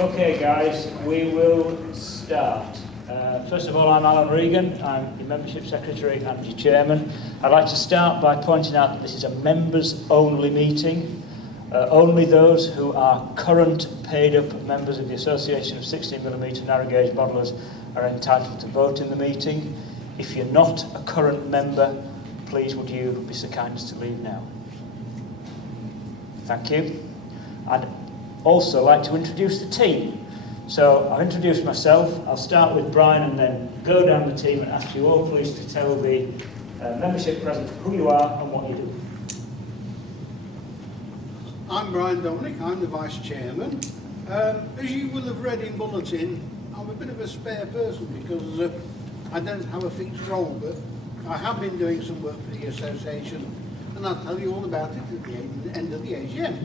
Okay guys, we will start. First of all, I'm Alan Regan, I'm your Membership Secretary and your Chairman. I'd like to start by pointing out that this is a members-only meeting. Only those who are current paid-up members of the Association of 16mm narrow gauge bottlers are entitled to vote in the meeting. If you're not a current member, please would you be so kind as to leave now. Thank you. I'd also like to introduce the team. So I've introduced myself. I'll start with Brian and then go down the team and ask you all please to tell the membership present who you are and what you do. I'm Brian Dominic, I'm the Vice Chairman. As you will have read in Bulletin, I'm a bit of a spare person because I don't have a fixed role, but I have been doing some work for the Association and I'll tell you all about it at the end of the AGM.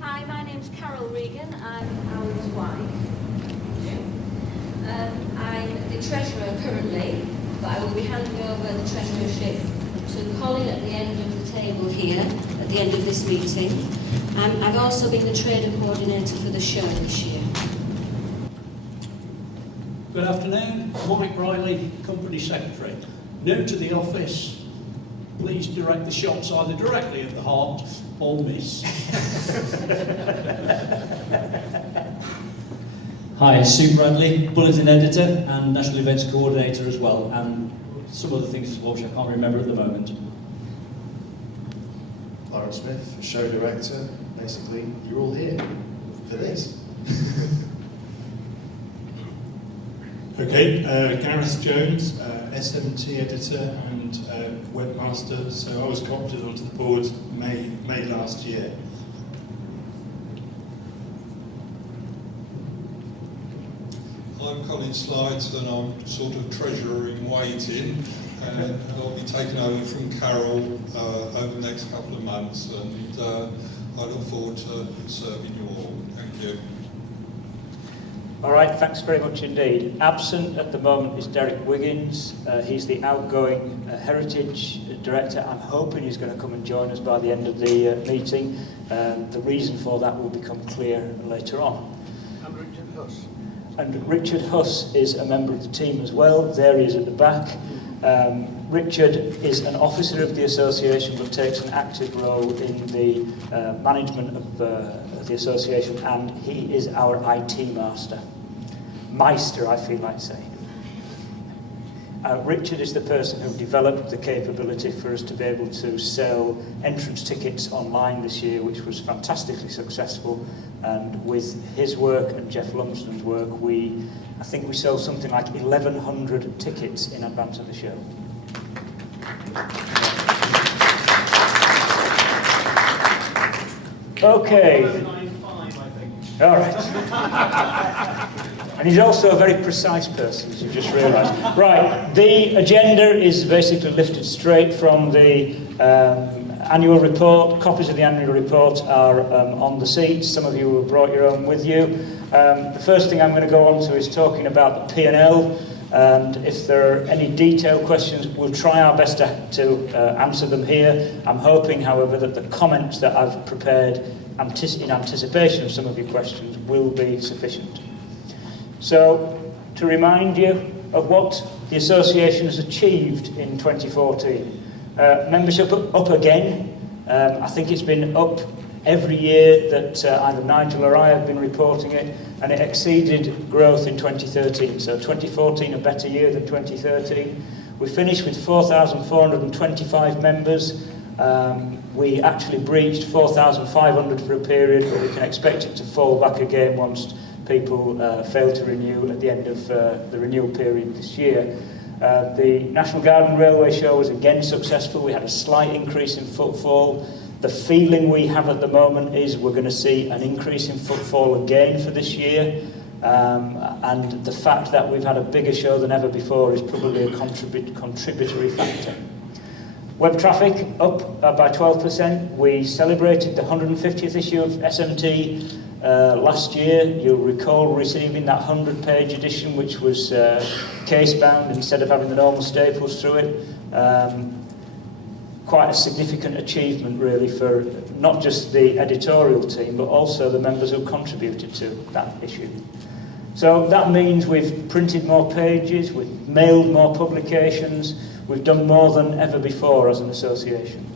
Hi, my name's Carol Regan. I'm Alan's wife. I'm the treasurer currently, but I will be handing over the treasurership to Colin at the end of the table here, at the end of this meeting. And I've also been the trader coordinator for the show this year. Good afternoon, Mike Riley, Company Secretary. New to the office, please direct the shots either directly at the heart or miss. Hi, Sue Bradley, Bulletin Editor and National Events Coordinator as well, and some other things as well which I can't remember at the moment. Lawrence Smith, Show Director. Basically, you're all here for this. Okay, Gareth Jones, SMT Editor and Webmaster. So I was co-opted onto the board May last year. I'm Colin Slides and I'm sort of treasurer in waiting, and I'll be taking over from Carol over the next couple of months, and I look forward to serving you all. Thank you. All right, thanks very much indeed. Absent at the moment is Derek Wiggins. He's the outgoing Heritage Director. I'm hoping he's going to come and join us by the end of the meeting. The reason for that will become clear later on. I'm Richard Huss. And Richard Huss is a member of the team as well. There he is at the back. Richard is an officer of the association but takes an active role in the management of the association, and he is our IT master. Meister, I feel like saying. Richard is the person who developed the capability for us to be able to sell entrance tickets online this year, which was fantastically successful. And with his work and Jeff Lumsden's work, I think we sold something like 1,100 tickets in advance of the show. Okay. All right. And he's also a very precise person, as you just realised. Right, the agenda is basically lifted straight from the annual report. Copies of the annual report are on the seats. Some of you have brought your own with you. The first thing I'm going to go on to is talking about the P&L. And if there are any detailed questions, we'll try our best to answer them here. I'm hoping, however, that the comments that I've prepared in anticipation of some of your questions will be sufficient. So, to remind you of what the association has achieved in 2014. Membership up again. I think it's been up every year that either Nigel or I have been reporting it, and it exceeded growth in 2013. So 2014 a better year than 2013. We finished with 4,425 members. We actually breached 4,500 for a period, but we can expect it to fall back again once people fail to renew at the end of the renewal period this year. The National Guard and Railway Show was again successful. We had a slight increase in footfall. The feeling we have at the moment is we're going to see an increase in footfall again for this year. And the fact that we've had a bigger show than ever before is probably a contributory factor. Web traffic up by 12%. We celebrated the 150th issue of SMT last year. You'll recall receiving that 100-page edition, which was case-bound instead of having the normal staples through it. quite a significant achievement really for not just the editorial team but also the members who contributed to that issue. So that means we've printed more pages, we've mailed more publications, we've done more than ever before as an association.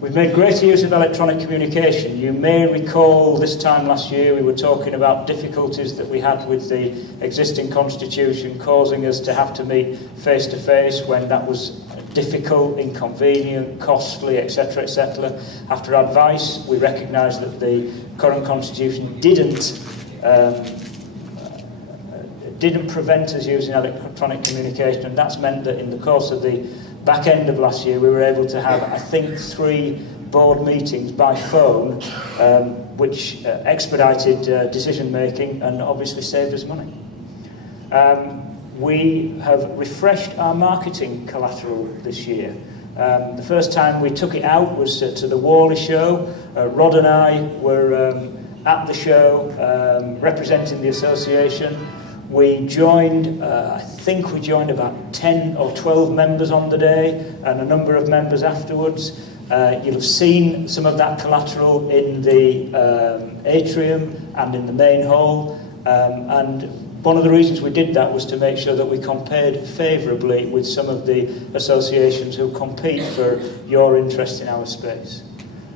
We've made greater use of electronic communication. You may recall this time last year we were talking about difficulties that we had with the existing constitution causing us to have to meet face to face when that was difficult, inconvenient, costly, etc., etc. After advice, we recognised that the current constitution didn't prevent us using electronic communication, and that's meant that in the course of the back end of last year we were able to have, I think, 3 board meetings by phone, which expedited decision making and obviously saved us money. We have refreshed our marketing collateral this year. The first time we took it out was to the Worley show. Rod and I were at the show representing the association. We joined, I think we joined about 10 or 12 members on the day and a number of members afterwards. You'll have seen some of that collateral in the atrium and in the main hall. And one of the reasons we did that was to make sure that we compared favourably with some of the associations who compete for your interest in our space.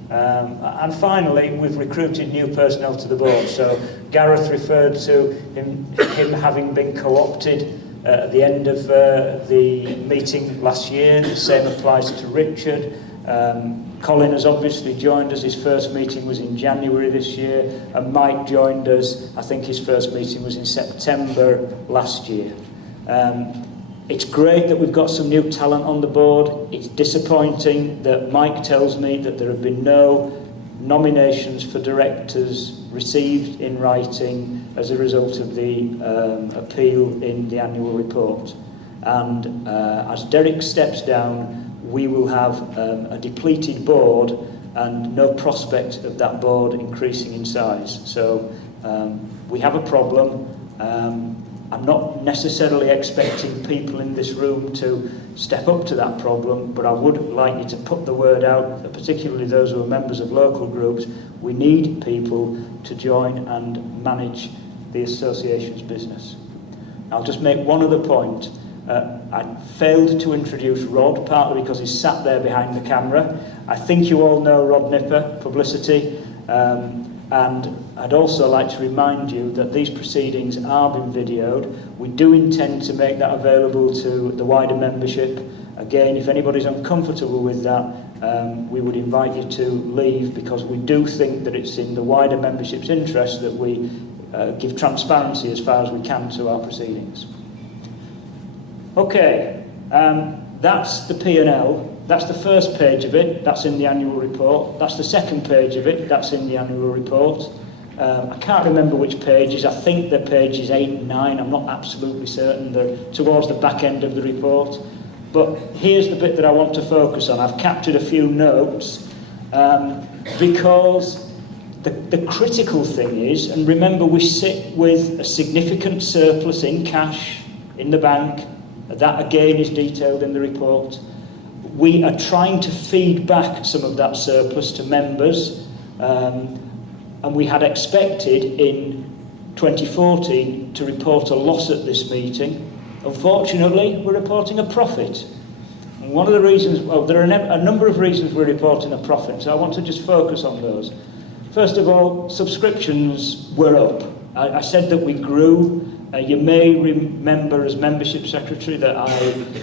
And finally, we've recruited new personnel to the board. So Gareth referred to him having been co-opted at the end of the meeting last year. The same applies to Richard. Colin has obviously joined us. His first meeting was in January this year, and Mike joined us. I think his first meeting was in September last year. It's great that we've got some new talent on the board. It's disappointing that Mike tells me that there have been no nominations for directors received in writing as a result of the appeal in the annual report. And as Derek steps down, we will have a depleted board and no prospect of that board increasing in size. So we have a problem. I'm not necessarily expecting people in this room to step up to that problem, but I would like you to put the word out, particularly those who are members of local groups. We need people to join and manage the association's business. I'll just make one other point. I failed to introduce Rod, partly because he's sat there behind the camera. I think you all know Rod Nipper, Publicity, and I'd also like to remind you that these proceedings are being videoed. We do intend to make that available to the wider membership. Again, if anybody's uncomfortable with that, we would invite you to leave, because we do think that it's in the wider membership's interest that we give transparency as far as we can to our proceedings. Okay, that's the P&L. That's the first page of it. That's in the annual report. That's the second page of it. That's in the annual report. I can't remember which pages. I think they're pages 8 and 9. I'm not absolutely certain. They're towards the back end of the report. But here's the bit that I want to focus on. I've captured a few notes because the critical thing is, and remember, we sit with a significant surplus in cash in the bank. That again is detailed in the report. We are trying to feed back some of that surplus to members, and we had expected in 2014 to report a loss at this meeting. Unfortunately, we're reporting a profit. And one of the reasons, well, there are a number of reasons we're reporting a profit, so I want to just focus on those. First of all, subscriptions were up. I said that we grew. You may remember as membership secretary that I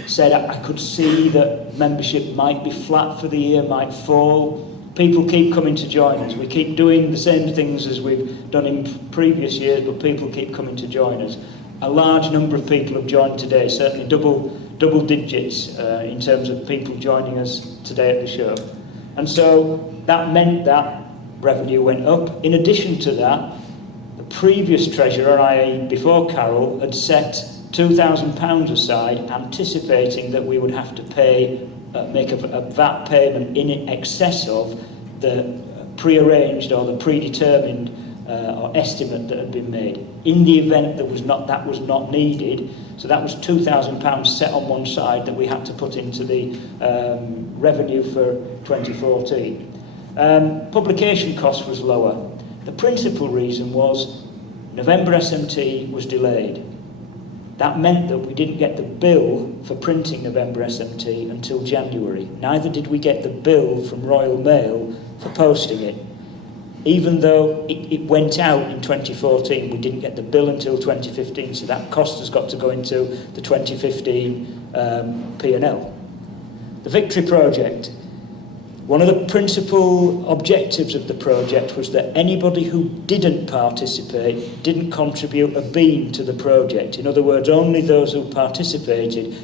said I could see that membership might be flat for the year, might fall. People keep coming to join us. We keep doing the same things as we've done in previous years, but people keep coming to join us. A large number of people have joined today, certainly double digits in terms of people joining us today at the show. And so that meant that revenue went up. In addition to that, the previous treasurer, i.e. before Carol, had set £2,000 aside, anticipating that we would have to pay, make a VAT payment in excess of the prearranged or the predetermined or estimate that had been made. In the event that was not needed, so that was £2,000 set on one side that we had to put into the revenue for 2014. Publication cost was lower. The principal reason was November SMT was delayed. That meant that we didn't get the bill for printing November SMT until January. Neither did we get the bill from Royal Mail for posting it. Even though it went out in 2014, we didn't get the bill until 2015, so that cost has got to go into the 2015 P&L. The Victory Project. One of the principal objectives of the project was that anybody who didn't participate didn't contribute a bean to the project. In other words, only those who participated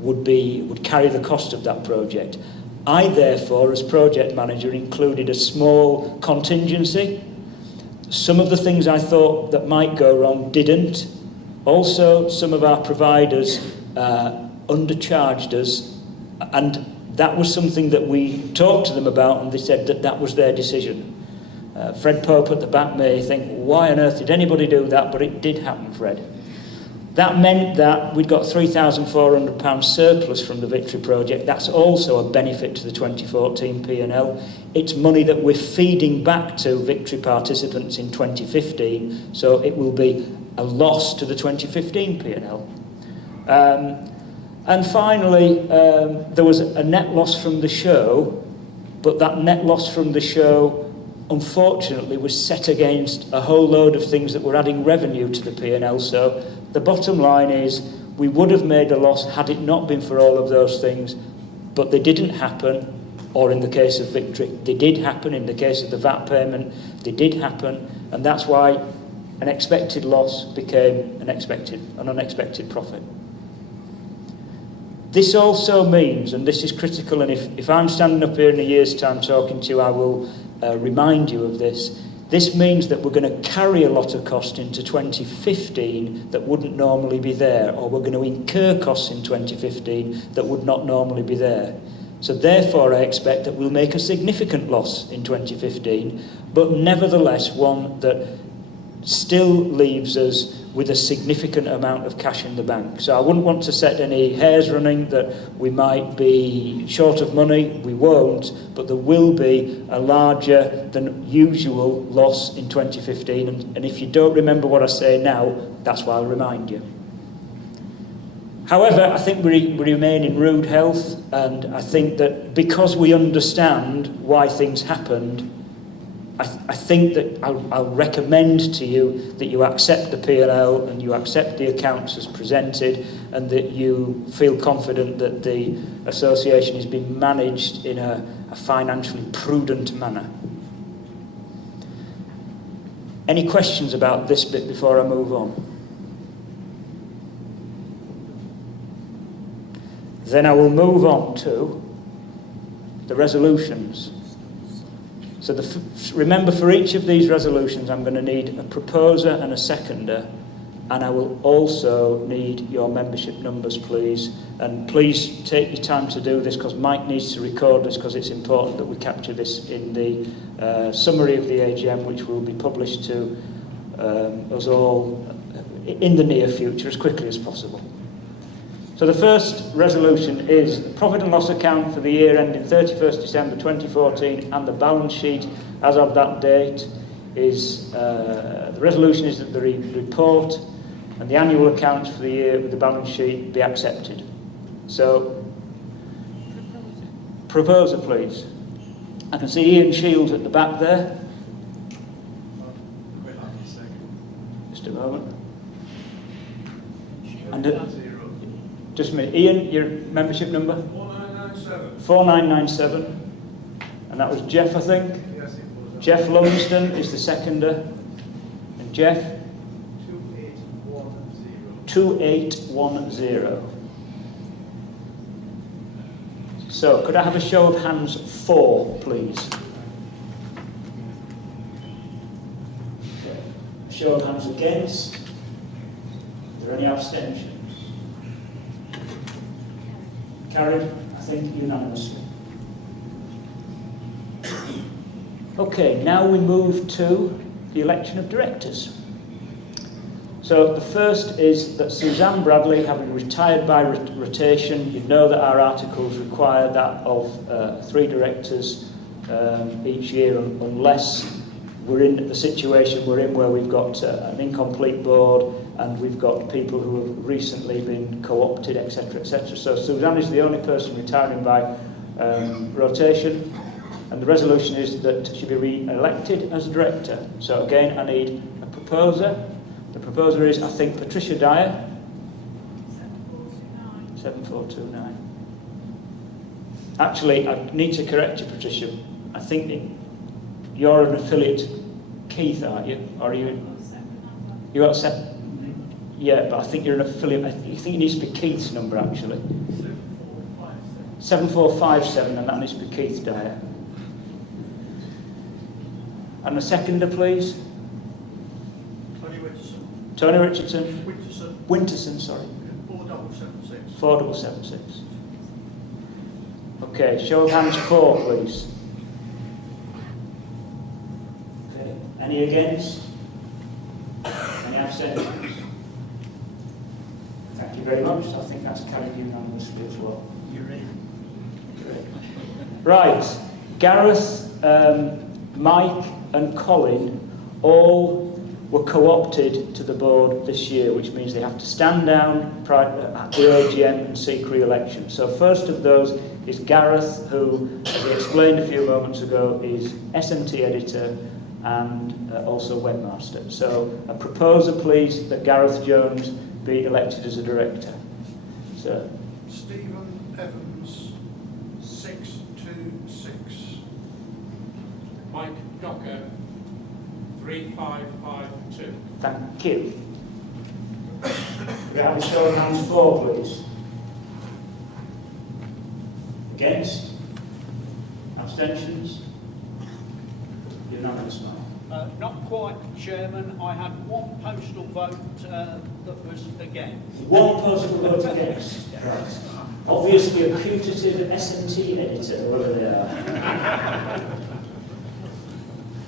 would carry the cost of that project. I, therefore, as project manager, included a small contingency. Some of the things I thought that might go wrong didn't. Also, some of our providers undercharged us, and that was something that we talked to them about, and they said that that was their decision. Fred Pope at the back may think, why on earth did anybody do that? But it did happen, Fred. That meant that we'd got £3,400 surplus from the Victory Project. That's also a benefit to the 2014 P&L. It's money that we're feeding back to Victory participants in 2015, so it will be a loss to the 2015 P&L. And finally, there was a net loss from the show, but that net loss from the show, unfortunately, was set against a whole load of things that were adding revenue to the P&L. So the bottom line is we would have made a loss had it not been for all of those things, but they didn't happen, or in the case of Victory, they did happen. In the case of the VAT payment, they did happen, and that's why an expected loss became an unexpected profit. This also means, and this is critical, and if I'm standing up here in a year's time talking to you, I will remind you of this. This means that we're going to carry a lot of cost into 2015 that wouldn't normally be there, or we're going to incur costs in 2015 that would not normally be there. So therefore I expect that we'll make a significant loss in 2015, but nevertheless one that still leaves us with a significant amount of cash in the bank. So I wouldn't want to set any hairs running that we might be short of money. We won't, but there will be a larger than usual loss in 2015. And if you don't remember what I say now, that's why I'll remind you. However, I think we remain in rude health, and I think that because we understand why things happened, I think that I'll recommend to you that you accept the P&L and you accept the accounts as presented, and that you feel confident that the association is being managed in a financially prudent manner. Any questions about this bit before I move on? Then I will move on to the resolutions. So remember, for each of these resolutions I'm going to need a proposer and a seconder, and I will also need your membership numbers, please. And please take your time to do this, because Mike needs to record this, because it's important that we capture this in the summary of the AGM, which will be published to us all in the near future as quickly as possible. So the first resolution is the profit and loss account for the year ending 31st December 2014, and the balance sheet as of that date is, the resolution is that the report and the annual accounts for the year with the balance sheet be accepted. So, proposer, please. I can see Ian Shields at the back there. Just a moment. And just a minute. Ian, your membership number? 4997. 4997. And that was Jeff, I think? Yes, it was. Jeff Lumsden is the seconder. And Jeff? 2810. 2810. So, could I have a show of hands for, please? A show of hands against. Are there any abstentions? Carried, I think, unanimously. Okay, now we move to the election of directors. So the first is that Suzanne Bradley, having retired by rotation, you know that our articles require that of 3 directors each year, unless we're in the situation we're in where we've got an incomplete board and we've got people who have recently been co-opted, etc., etc. So Suzanne is the only person retiring by rotation, and the resolution is that she be re-elected as director. So again, I need a proposer. The proposer is, I think, Patricia Dyer. 7429. Actually, I need to correct you, Patricia. I think you're an affiliate Keith, aren't you? Or are you? You got 7. Yeah, but I think you're an affiliate. I think it needs to be Keith's number actually. 7457, and that needs to be Keith Dyer. And the seconder, please. Tony Richardson. Winterson, sorry. 4776. 4776. Okay, show of hands 4, please. Okay, any against? Any abstentions? Thank you very much. I think that's carried unanimously as well. You're in. Great. Right, Gareth, Mike and Colin all were co-opted to the board this year, which means they have to stand down at the AGM and seek re-election. So first of those is Gareth, who, as I explained a few moments ago, is SMT editor and also webmaster. So a proposer, please, that Gareth Jones be elected as a director. So Stephen Evans, 626. Mike Docker, 3552. thank you. We have a show of hands 4, please. Against? Abstentions? Unanimous, Mark. Not quite, Chairman. I had one postal vote that was against. One postal vote against. Right. Obviously a putative SMT editor, whoever they are.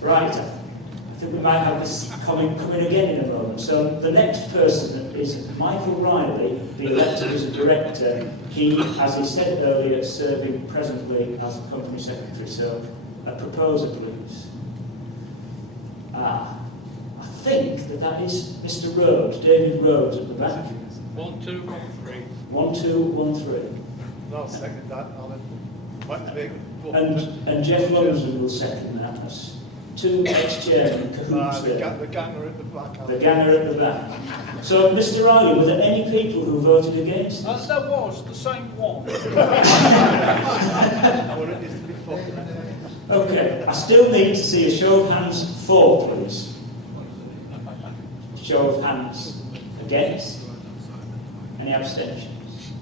Right. I think we might have this coming again in a moment. So the next person is Michael Riley, be elected as a director. He, as he said earlier, is serving presently as the company secretary. So a proposer, please. I think that is Mr. Rhodes, David Rhodes at the back. 1213. 1213. I'll second that. I'll then big. And Jeff Lumsden will second that as 2 ex-chairmen cahoots there. The ganger at the back. The ganger at the back. So, Mr. Riley, were there any people who voted against this? There was, the same one. Okay, I still need to see a show of hands 4, please. Show of hands against. Any abstentions?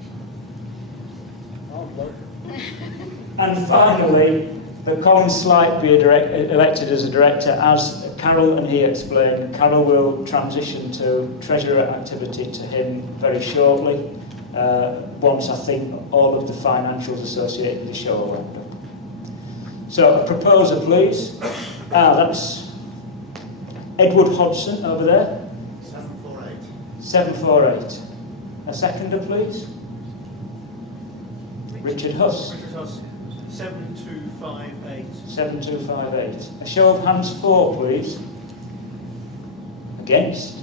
And finally, that Colin Slight be elected as a director. As Carol and he explained, Carol will transition to treasurer activity to him very shortly, once I think all of the financials associated with the show are wrapped up. So, a proposer, please. That's Edward Hodgson over there. 748. 748. A seconder, please. Richard Huss. Richard Huss, 7258. 7258. A show of hands 4, please. Against?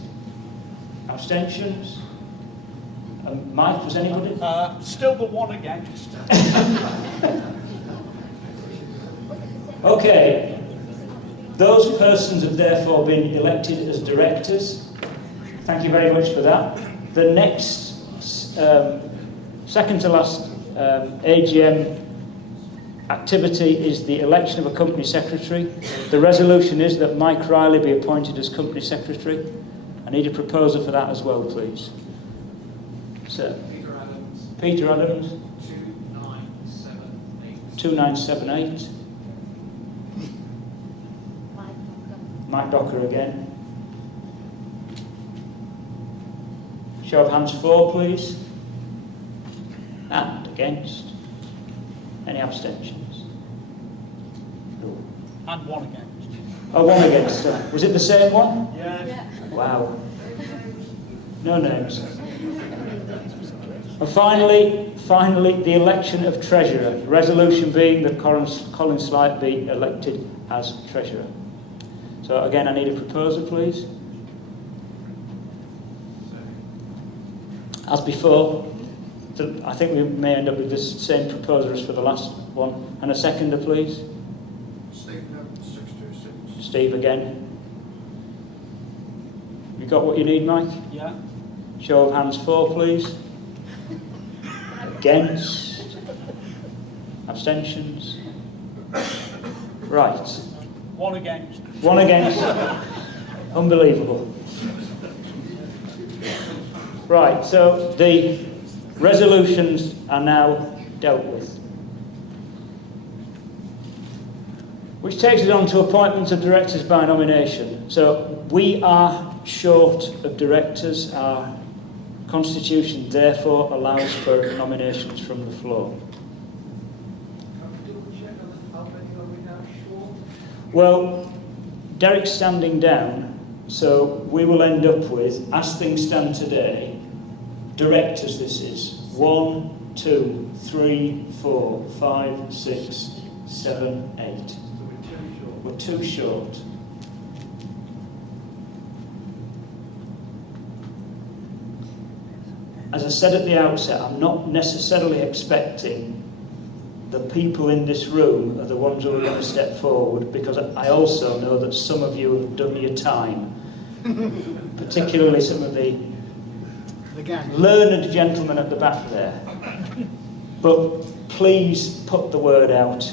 Abstentions? Mike, was anybody? Still the one against. Okay. Those persons have therefore been elected as directors. Thank you very much for that. The next, second to last AGM activity is the election of a company secretary. The resolution is that Mike Riley be appointed as company secretary. I need a proposer for that as well, please. Sir. Peter Adams. Peter Adams. 2978. 2978. Mike Docker again. Show of hands 4, please. And against. Any abstentions? No. And one against. Oh, one against. Was it the same one? Yeah. Wow. No names. And finally, the election of treasurer. Resolution being that Colin Slight be elected as treasurer. So again, I need a proposer, please. As before, I think we may end up with the same proposer as for the last one. And a seconder, please. Steve, 626. Steve again. You got what you need, Mike? Yeah. Show of hands for, please. Against? Abstentions? Right. One against. One against. Unbelievable. Right, so the resolutions are now dealt with. Which takes us on to appointments of directors by nomination. So we are short of directors. Our constitution therefore allows for nominations from the floor. Well, Derek's standing down, so we will end up with, as things stand today, directors this is. 1, 2, 3, 4, 5, 6, 7, 8. We're too short. As I said at the outset, I'm not necessarily expecting the people in this room are the ones who are going to step forward, because I also know that some of you have done your time, particularly some of the learned gentlemen at the back there. But please put the word out.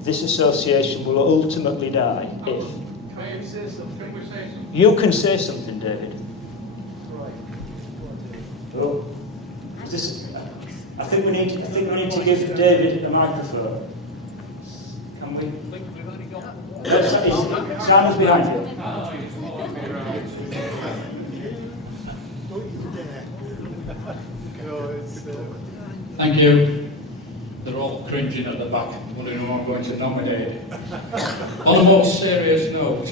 This association will ultimately die if... Can you say something? Can we say something? You can say something, David. Right. Oh, I think we need to give David a microphone. Can we? We've only got one. Simon's behind you. Thank you. They're all cringing at the back, wondering who I'm going to nominate. On a more serious note,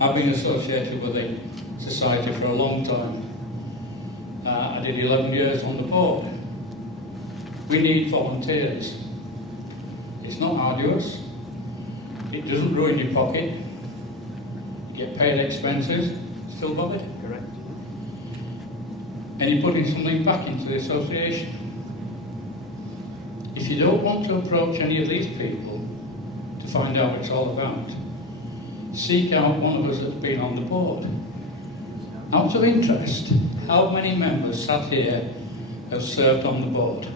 I've been associated with the Society for a long time. I did 11 years on the board. We need volunteers. It's not arduous. It doesn't ruin your pocket. You get paid expenses, still love it. Correct. And you're putting something back into the association. If you don't want to approach any of these people to find out what it's all about, seek out one of us that's been on the board. Out of interest, how many members sat here have served on the board?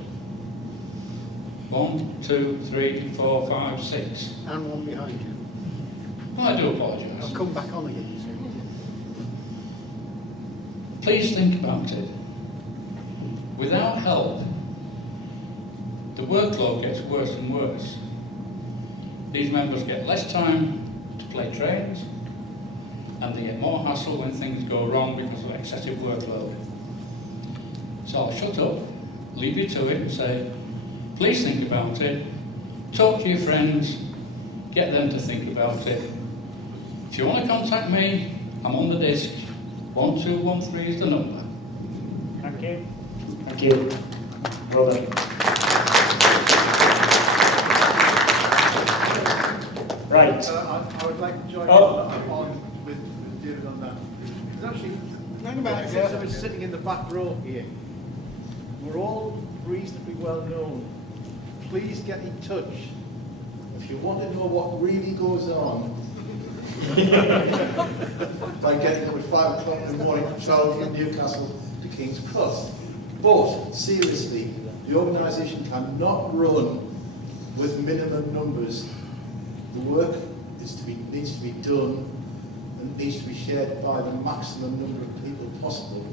1, 2, 3, 4, 5, 6. And one behind you. Well, I do apologise. I'll come back on again, you see. Please think about it. Without help, the workload gets worse and worse. These members get less time to play trains, and they get more hassle when things go wrong because of excessive workload. So I'll shut up, leave you to it, and say, please think about it, talk to your friends, get them to think about it. If you want to contact me, I'm on the disc. 1213 is the number. Thank you. Thank you. Well done. Right. I would like to join on with David on that. Because actually, since I was sitting in the back row here, we're all reasonably well known. Please get in touch. If you want to know what really goes on, by getting up at 5 o'clock in the morning to travel from Newcastle to King's Cross. But, seriously, the organisation cannot run with minimum numbers. The work needs to be done and needs to be shared by the maximum number of people possible.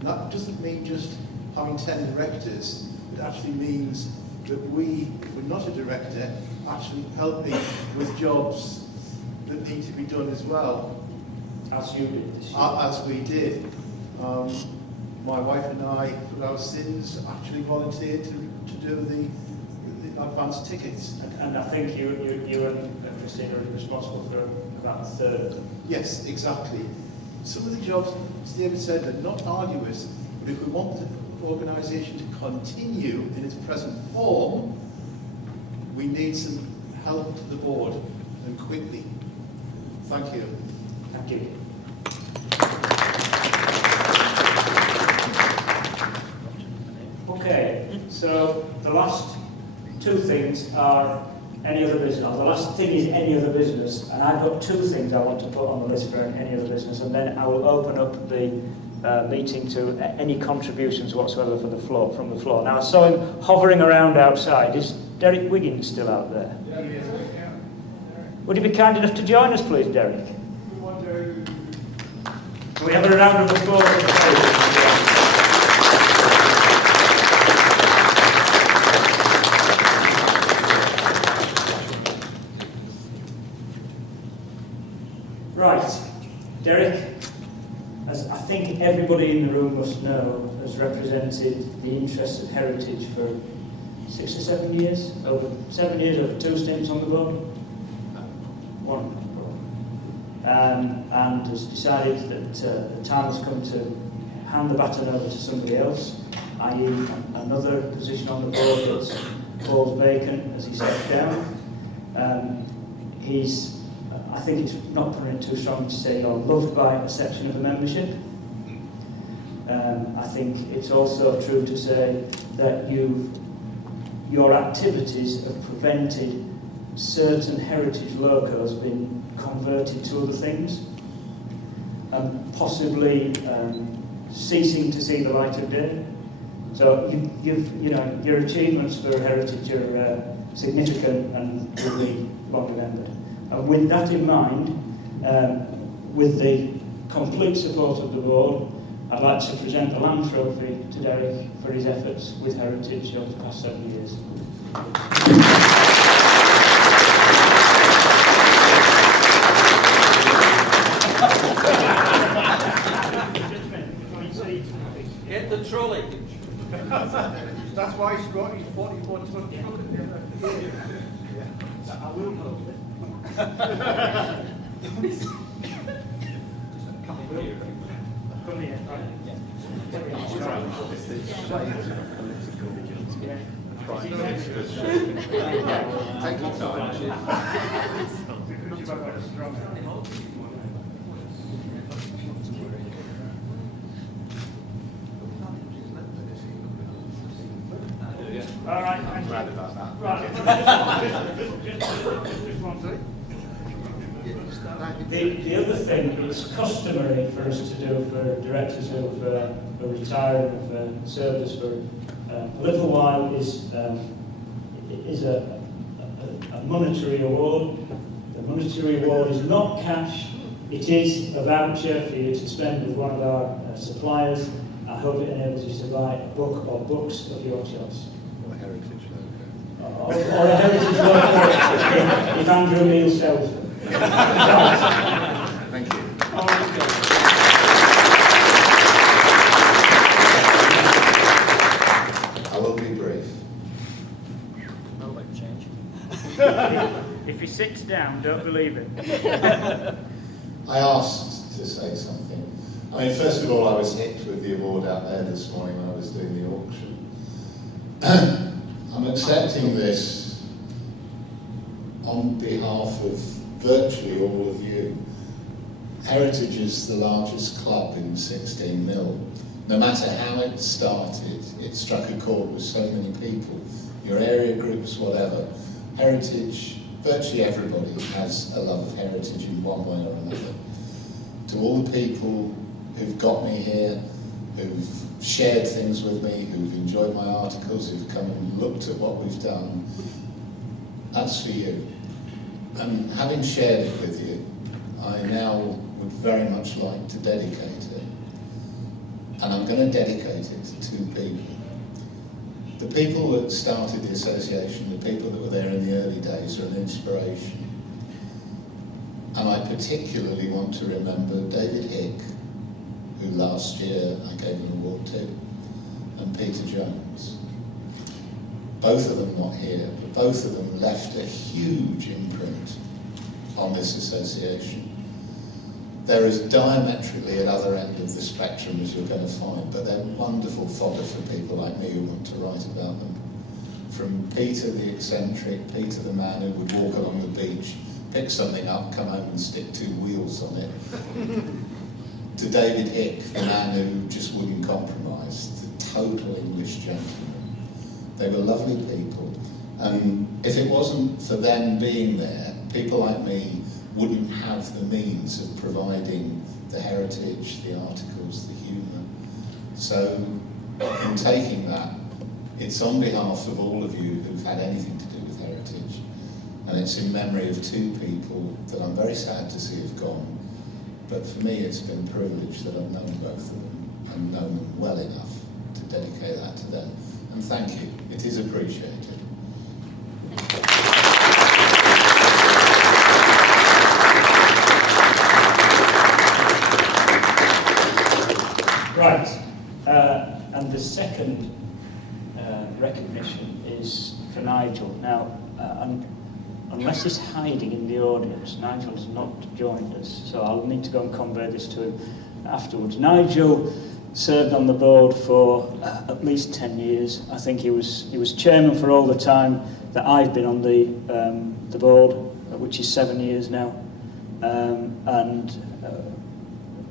And that doesn't mean just having 10 directors. It actually means that we, if we're not a director, actually helping with jobs that need to be done as well. As you did this year. As we did. My wife and I, for our sins, actually volunteered to do the advance tickets. And I think you and Christina is responsible for about a third of them. Yes, exactly. Some of the jobs, as David said, are not arduous, but if we want the organisation to continue in its present form, we need some help to the board, and quickly. Thank you. Thank you. Okay, so the last two things are any other business. The last thing is any other business, and I've got two things I want to put on the list for any other business, and then I will open up the meeting to any contributions whatsoever from the floor. Now, I saw him hovering around outside. Is Derek Wiggins still out there? Yeah. Would you be kind enough to join us, please, Derek? We want to... Can we have a round of applause for Derek? Right, Derek, as I think everybody in the room must know, has represented the interests of heritage for 6 or 7 years, over 7 years, over 2 stints on the board. One. And has decided that the time has come to hand the baton over to somebody else, i.e. another position on the board that falls vacant as he steps down. I think it's not putting it too strong to say you're loved by a section of the membership. I think it's also true to say that your activities have prevented certain heritage locos being converted to other things, and possibly ceasing to see the light of day. So your achievements for heritage are significant and will be long remembered. And with that in mind, with the complete support of the board, I'd like to present the Land Trophy to Derek for his efforts with heritage over the past 7 years. Get the trolley. That's why he's got his 44-ton truck. I will hold it. Come here, right? Take your time. All right, thank you. Right. Just one thing. The other thing it's customary for us to do for directors who have retired and have served us for a little while is a monetary award. The monetary award is not cash. It is a voucher for you to spend with one of our suppliers. I hope it enables you to buy a book or books of your choice. Or a heritage logo. Or a heritage logo if Andrew Neil sells them. Thank you. I will be brief. If he sits down, don't believe it. I asked to say something. I mean, first of all, I was hit with the award out there this morning when I was doing the auction. I'm accepting this on behalf of virtually all of you. Heritage is the largest club in 16 mil. No matter how it started, it struck a chord with so many people, your area groups, whatever. Heritage, virtually everybody has a love of heritage in one way or another. To all the people who've got me here, who've shared things with me, who've enjoyed my articles, who've come and looked at what we've done, that's for you. And having shared it with you, I now would very much like to dedicate it. And I'm going to dedicate it to 2 people. The people that started the association, the people that were there in the early days, are an inspiration. And I particularly want to remember David Hick, who last year I gave an award to, and Peter Jones. Both of them not here, but both of them left a huge imprint on this association. They're as diametrically at other end of the spectrum as you're going to find, but they're wonderful fodder for people like me who want to write about them. From Peter the eccentric, Peter the man who would walk along the beach, pick something up, come home and stick 2 wheels on it, to David Hick, the man who just wouldn't compromise, the total English gentleman. They were lovely people, and if it wasn't for them being there, people like me wouldn't have the means of providing the heritage, the articles, the humour. So, in taking that, it's on behalf of all of you who've had anything to do with heritage, and it's in memory of 2 people that I'm very sad to see have gone. But for me, it's been a privilege that I've known both of them and known them well enough to dedicate that to them. And thank you. It is appreciated. Right, and the second recognition is for Nigel. Now, unless he's hiding in the audience, Nigel's not joined us, so I'll need to go and convey this to him afterwards. Nigel served on the board for at least 10 years. I think he was chairman for all the time that I've been on the board, which is 7 years now, and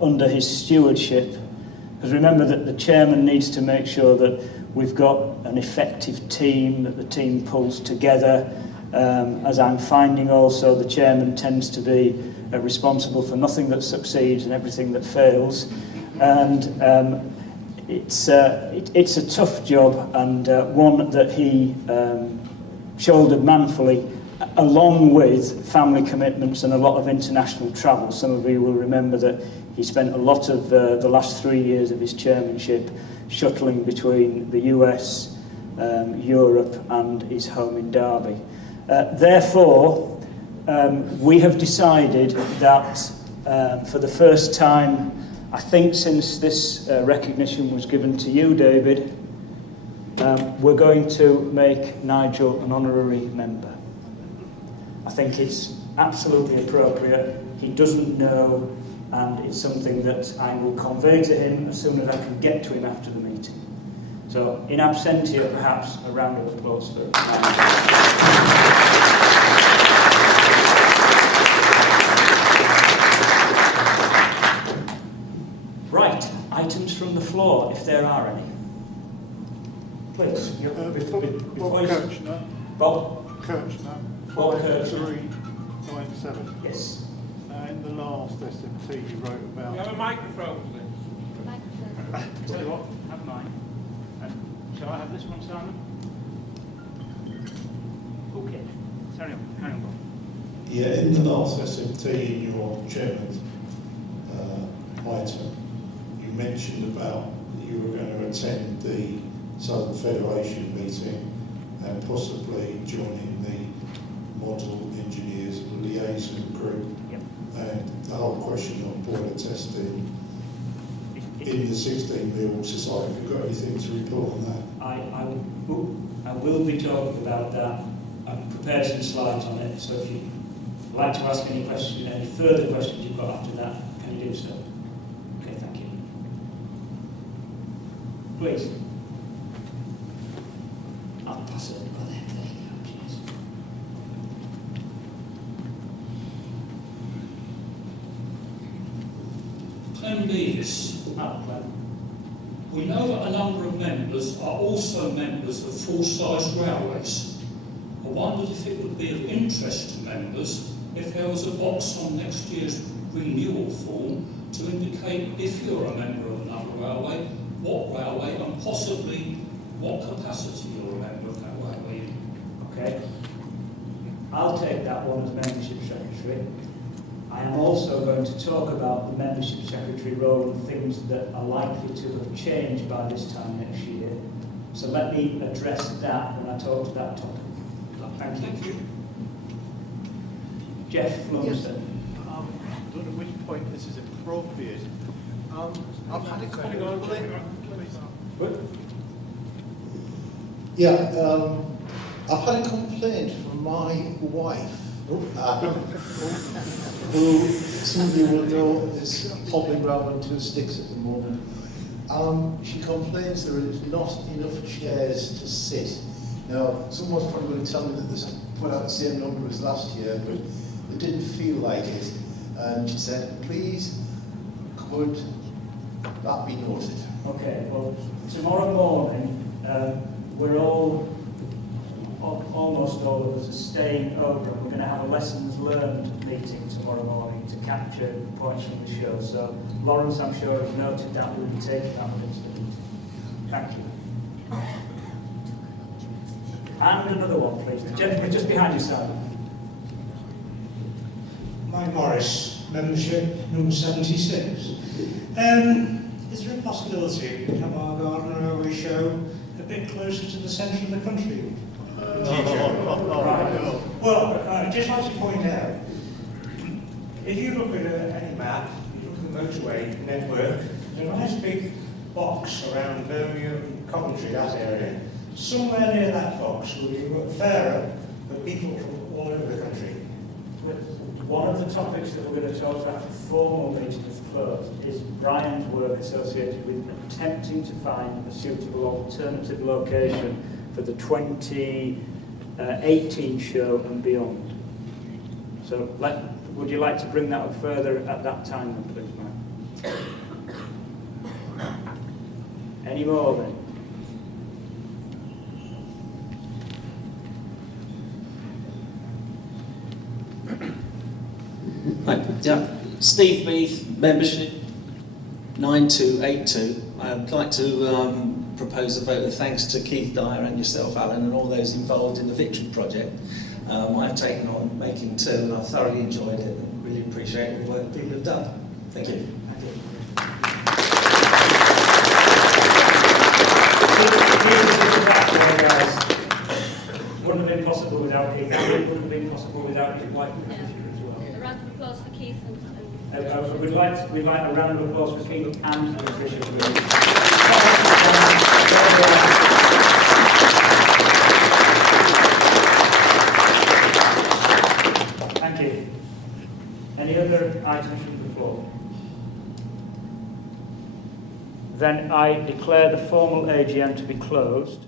under his stewardship, because remember that the chairman needs to make sure that we've got an effective team, that the team pulls together. As I'm finding also, the chairman tends to be responsible for nothing that succeeds and everything that fails. And it's a tough job, and one that he shouldered manfully, along with family commitments and a lot of international travel. Some of you will remember that he spent a lot of the last 3 years of his chairmanship shuttling between the US, Europe and his home in Derby. Therefore, we have decided that for the first time, I think since this recognition was given to you, David, we're going to make Nigel an honorary member. I think it's absolutely appropriate. He doesn't know, and it's something that I will convey to him as soon as I can get to him after the meeting. So, in absentia, perhaps a round of applause for Right, items from the floor, if there are any. Please. Bob Kirchner. Bob? Kirchner. Bob Kirchner. 5397. Yes. In the last SMT you wrote about... We have a microphone, please. Tell you what, have mine. Shall I have this one, Simon? Okay. Carry on, Bob. Yeah, in the last SMT, in your chairman's item, you mentioned about that you were going to attend the Southern Federation meeting and possibly joining the Model Engineers Liaison Group. Yep. And the whole question on boiler testing in the 16 mil society. Have you got anything to report on that? I will be talking about that. I've prepared some slides on it, so if you'd like to ask any questions, any further questions you've got after that, can you do so? Okay, thank you. Please. I'll pass it over there. There you go. Cheers. Clem Beavis. We know that a number of members are also members of full-size railways. I wondered if it would be of interest to members if there was a box on next year's renewal form to indicate if you're a member of another railway, what railway, and possibly what capacity you're a member of that railway in. Okay. I'll take that one as membership secretary. I am also going to talk about the membership secretary role and things that are likely to have changed by this time next year. So let me address that when I talk to that topic. Thank you. Jeff Lumsden. I don't know which point this is appropriate. I've had a complaint. Yeah, I've had a complaint from my wife who some of you will know is hobbling around on 2 sticks at the moment. She complains there is not enough chairs to sit. Now, someone's probably going to tell me that this put out the same number as last year, but it didn't feel like it. And she said, please, could that be noted? Okay, well, tomorrow morning, we're almost all of us are staying over. We're going to have a lessons learned meeting tomorrow morning to capture points from the show. So Lawrence, I'm sure, has noted that. We'll be taking that with us. Thank you. And another one, please. The gentleman just behind you, sir. Mike Morris, membership number 76. Is there a possibility we could have our garden railway show a bit closer to the centre of the country? Well, I'd just like to point out, if you look at any map, you look at the motorway network, there's a nice big box around Birmingham, Coventry, that area. Somewhere near that box will be a fairer for people from all over the country. One of the topics that we're going to talk about before the meeting is closed is Brian's work associated with attempting to find a suitable alternative location for the 2018 show and beyond. So would you like to bring that up further at that time then, please, Mike? Any more then? Right, yeah. Steve Beath, membership 9282. I'd like to propose a vote of thanks to Keith Dyer and yourself, Alan, and all those involved in the Victory Project. I've taken on making two, and I've thoroughly enjoyed it and really appreciate the work people have done. Thank you. Thank you. Wouldn't have been possible without Keith. It wouldn't have been possible without his wife Patricia as well. A round of applause for Keith and We'd like a round of applause for Keith and Patricia. Thank you. Any other items from the floor? Then I declare the formal AGM to be closed.